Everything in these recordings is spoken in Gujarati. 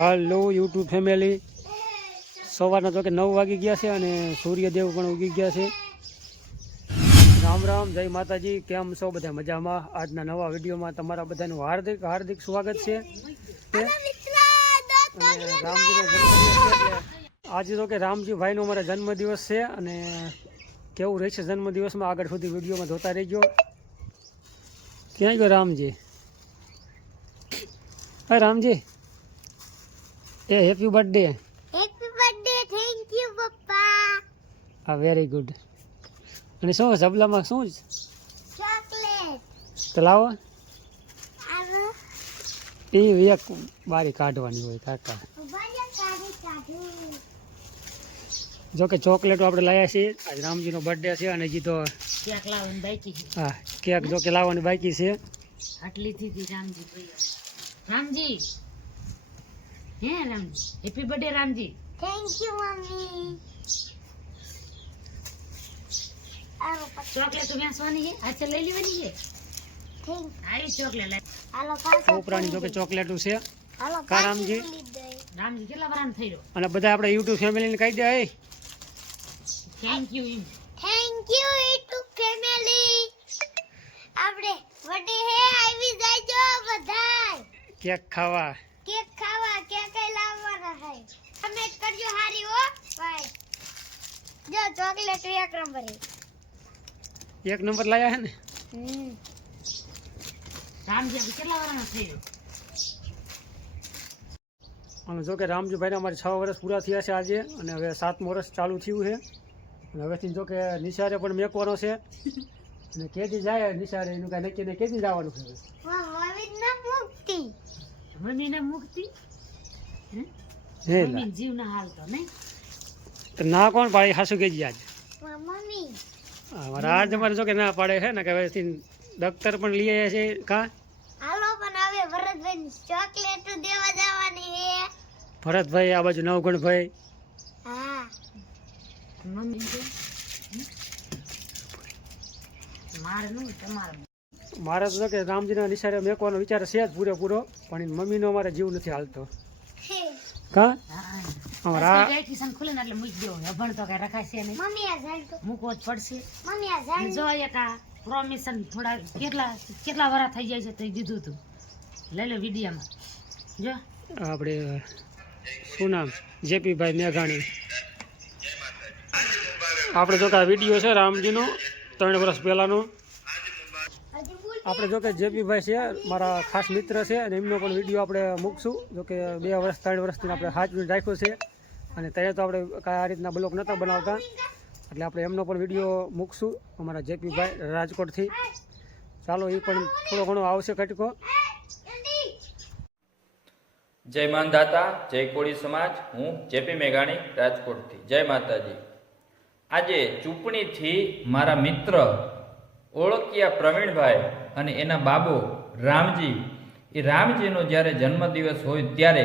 હાલો યુટ્યુબ ફેમિલી, સવારના તો કે 9 વાગી ગયા છે અને સૂર્યદેવ પણ ઉગી ગયા છે. રામ રામ, જય માતાજી. કેમ છો બધા? મજામાં? આજના નવા વિડીયોમાં તમારા બધાનું હાર્દિક હાર્દિક સ્વાગત છે. અને રામજીનો જન્મદિવસ છે એટલે આજે તો કે રામજીભાઈનો અમારા જન્મદિવસ છે અને કેવું રહેશે જન્મદિવસમાં આગળ સુધી વિડીયોમાં જોતા રહેજો. ક્યાં ગયો રામજી? હા રામજી, એ happy birthday. Happy birthday. Thank you પપ્પા. હા, વેરી ગુડ. અને શું ઝબલામાં શું ચોકલેટ તો લાવો? આવો એ એક બારી કાઢવાની હોય કાકા. જો કે ચોકલેટો આપણે લાવ્યા છીએ. આજ રામજીનો બર્થડે છે અને હજી તો કેક લાવવાની બાકી છે. હા, કેક જો કે લાવવાની બાકી છે. આટલી થી રામજી રામજી હે Ramji happy birthday Ramji. Thank you mummy. આવો ચોકલેટ વેચવાની છે આજે લઈ લેવાની છે. થેન્ક આવી ચોકલેટ લઈ. હાલો પાછો ઉપરાની જો કે ચોકલેટો છે. હાલો કા રામજી? રામજી કેટલા વરાન થઈ રહ્યો. અને બધા આપણે યુટ્યુબ ફેમિલીને કહી દે. થેન્ક યુ એમ. Thank you YouTube family. આપણે બર્થડે હે આવી જાયજો બધાય. કેક ખાવા. કેક ખાવા કેક લાવવાના હે. કમેન્ટ કરજો હારી હો ભાઈ. જો ચોકલેટ એક નંબર હે. એક નંબર લાયા હે ને? રામજી આપણે કેટલા વરાન થઈ રહ્યો. અને જો કે રામજીભાઈને અમારે 6 વર્ષ પૂરા થયા છે આજે અને હવે 7મું વર્ષ ચાલુ થયું છે. અને હવેથી જો કે નિશાળે પણ મેકવાનો છે અને કેદી જાય નિશાળે એનું કાંઈ નક્કી નહીં. કેદી જવાનું છે? મમ્મી ના મુક્તિ. મમ્મી ને મુક્તિ હે મમ્મી જીવ ના હાલતો નહીં. તો ના કોણ પાડે? હાસુ કેજી આજ મમ્મી અમારા આજ અમારે જો કે ના પાડે છે ને કે હવેથી દફતર પણ લઈ આવ્યા છે. કા હાલો પણ હવે ભરતભાઈ ચોકલેટ દેવા જવાની હે. ભરતભાઈ, આ બાજુ નવગણભાઈ. હા મમ્મી કે મારે નહીં તમારે. મારે તો જો કે રામજીના નિશાળે મેકવાનો વિચાર છે જ પૂરેપૂરો, પણ એની મમ્મીનો અમારે જીવ નથી હાલતો. કા અમારા ખુલે ને એટલે મૂકી દેવો. અભણ તો કઈ રખાય છે નહીં. મમ્મી આ જાણ તો મૂકવો જ પડશે. મમ્મી આ જાણ જો એક આ પ્રોમિશન થોડા કેટલા વરા થઈ જાય છે તો દીધું હતું. લઈ લો વિડીયામાં જો. આપણે શું નામ? જેપીભાઈ મેઘાણી. આપણે જો કે આ વિડીયો છે રામજીનો 3 વર્ષ પહેલાંનો. આપણે જો કે જેપીભાઈ છે મારા ખાસ મિત્ર છે અને એમનો પણ વિડીયો આપણે મૂકશું. જો કે 2 વર્ષ 3 વર્ષથી આપણે હાજરી રાખ્યો છે અને ત્યારે તો આપણે કાંઈ આ રીતના બ્લોગ નહોતા બનાવતા, એટલે આપણે એમનો પણ વિડીયો મૂકશું અમારા જેપીભાઈ રાજકોટથી. ચાલો એ પણ થોડો ઘણો આવશે કટકો. જય માનધાતા, જય કોળી સમાજ. હું જેપી મેઘાણી રાજકોટથી. જય માતાજી. આજે ચૂંટણીથી મારા મિત્ર ઓળખિયા પ્રવીણભાઈ અને એના બાબો રામજી, એ રામજીનો જ્યારે જન્મદિવસ હોય ત્યારે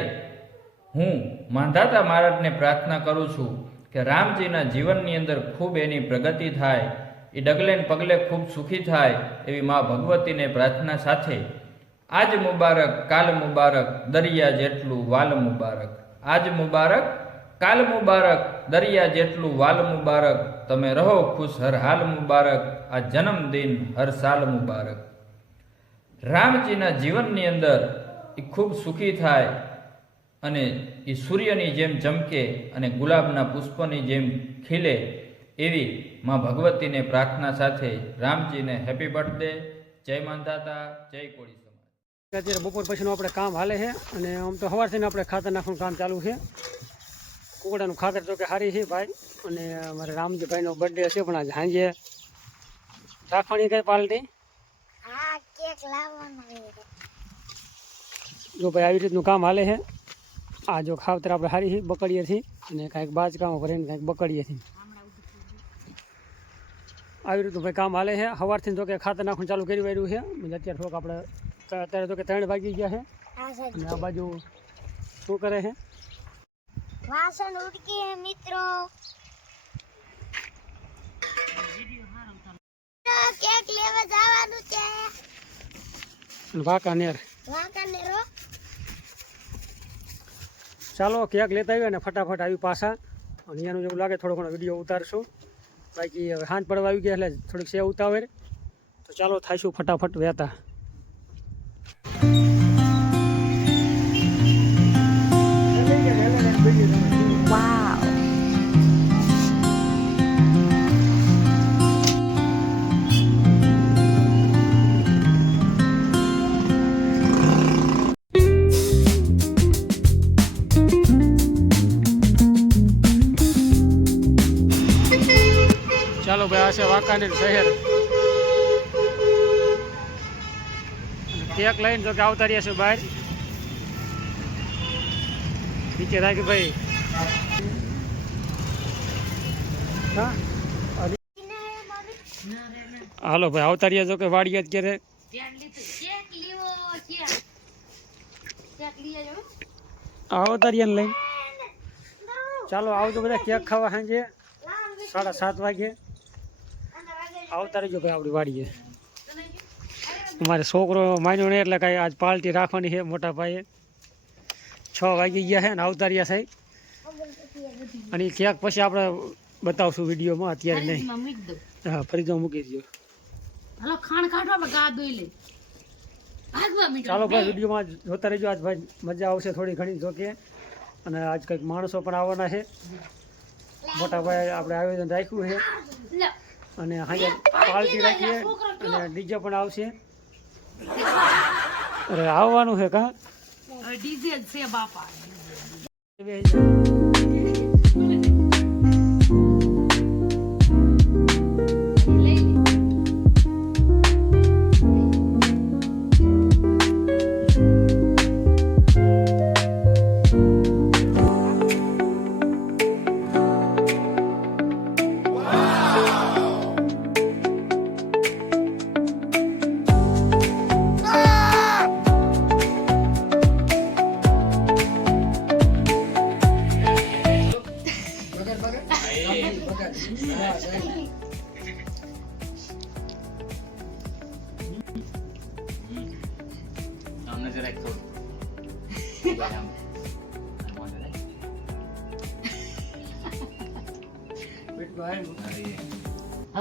હું માંધાતા મહારાજને પ્રાર્થના કરું છું કે રામજીના જીવનની અંદર ખૂબ એની પ્રગતિ થાય, એ ડગલે ને પગલે ખૂબ સુખી થાય એવી મા ભગવતીને પ્રાર્થના સાથે આજ મુબારક કાલ મુબારક દરિયા જેટલું વાલ મુબારક. આજ મુબારક કાલ મુબારક દરિયા જેટલું વાલ મુબારક. તમે રહો ખુશ હર હાલ મુબારક. આ જન્મદિન હર સાલ મુબારક. રામજીના જીવનની અંદર એ ખૂબ સુખી થાય અને એ સૂર્યની જેમ ચમકે અને ગુલાબના પુષ્પની જેમ ખીલે એવી મા ભગવતીને પ્રાર્થના સાથે રામજીને હેપી બર્થડે. જય માંધાતા, જય કોળી સમાજ. અત્યારે બપોર પછીનું આપણે કામ હાલે છે અને આમ તો સવારથી આપણે ખાતર નાખવાનું કામ ચાલુ છે. કુકડાનું ખાતર જો કે સારી છે ભાઈ. અને અમારે રામજીભાઈનો બર્થડે છે પણ આજે સાંજે રાખવાની કઈ પાર્ટી. હા કેક લાવવાનો હે. જો ભાઈ આવી રીતનું કામ હાલે છે. આ જો ખાવતર આપણે સારી છે બકડીએથી અને કાંઈક બાજકામાં ભરીને કાંઈક બકડીએથી. આવી રીતનું ભાઈ કામ હાલે છે. સવારથી જો કે ખાતર નાખવાનું ચાલુ કરી વાળ્યું છે. અત્યારે થોડુંક આપણે અત્યારે તો કે 3 વાગી ગયા છે અને આ બાજુ શું કરે છે? વાસણ ઉડકી હે મિત્રો. કેક લેવા જવાનું છે. વાંકાનેર. વાંકાનેર ચાલો કેક લેતા આવ્યા અને ફટાફટ આવી પાછા અને એનું જેવું લાગે થોડો ઘણો વિડીયો ઉતારશું. બાકી હવે સાંજ પડવા આવી ગયા એટલે થોડીક સેવ ઉતાવળ. તો ચાલો થાઈશું ફટાફટ વહેતા. ચાલો ભાઈ આ છે વાંકાનેર શહેર. કેક લઈને જો કે આવતા રહ્યા છે બહાર. નીચે રાખી ભાઈ. હા હાલો ભાઈ આવતા રહ્યા જો કે વાડીએ અત્યારે. આવતા રહ્યા લઈને. ચાલો આવજો બધા કેક ખાવા સાંજે 7:30 વાગે. આવતા રહેજો ભાઈ આપણી વાડીએ. અમારે છોકરો માન્યો નહીં એટલે કાંઈ આજ પાર્ટી રાખવાની છે મોટા ભાઈએ. 6 વાગી ગયા છે ને આવતા રહ્યા સાહેબ. અને કેક પછી આપણે બતાવશું વિડીયોમાં, અત્યારે નહીં. હા ફરીથી મૂકી દો. ચાલો ભાઈ વિડીયોમાં જોતા રહેજો. આજ ભાઈ મજા આવશે થોડી ઘણી જોકે. અને આજ કંઈક માણસો પણ આવવાના છે. મોટા ભાઈ આપણે આયોજન રાખ્યું છે અને હાજર પાર્ટી રાખીએ અને ડીજે પણ આવશે. અરે આવવાનું છે કા ડીજે છે બાપા. હવે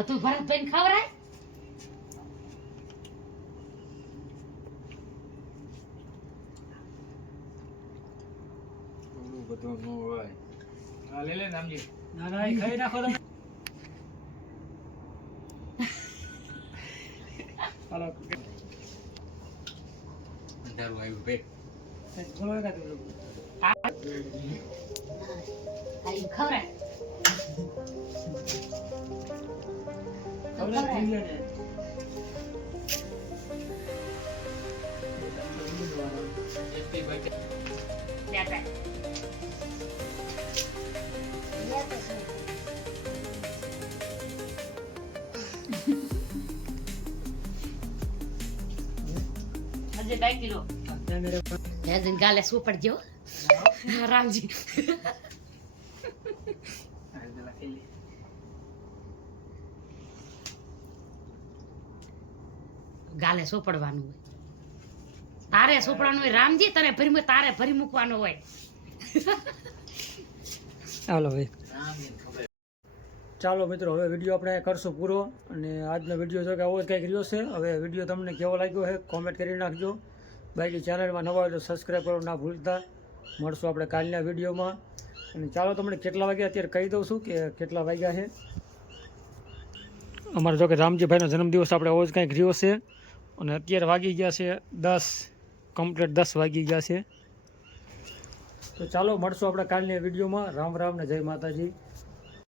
તું ભરતભાઈ ખવડાય. ના ના એ ખાઈ નાખો તમે. હાલો બોલો એકા તું લોકો. ખવડાય. ગાલે શું પડજો રામજી. ગાલે સોપડવાનું હોય. તારે સોપડવાનું હોય રામજી, તને ભરી તારે ભરી મૂકવાનું હોય. હાલો ભાઈ ચાલો મિત્રો હવે વિડીયો આપણે કરશું પૂરો. અને આજનો વિડીયો જો કે આવો જ કંઈક રહ્યો છે. હવે વિડીયો તમને કેવો લાગ્યો છે કોમેન્ટ કરી નાખજો. બાકી ચેનલમાં નવા હોય તો સબસ્ક્રાઈબ કરવાનું ના ભૂલતા. મળશું આપણે કાલના વિડીયોમાં. અને ચાલો તમને કેટલા વાગ્યા અત્યારે કહી દઉં છું કે કેટલા વાગ્યા છે. અમારે જો કે રામજીભાઈનો જન્મદિવસ આપણે આવો જ કંઈક રહ્યો છે. અને અત્યારે વાગી ગયા છે 10 કમ્પ્લીટ 10 વાગી ગયા છે. તો ચાલો મળશું આપણે કાલની વિડીયોમાં. રામ રામ ને જય માતાજી.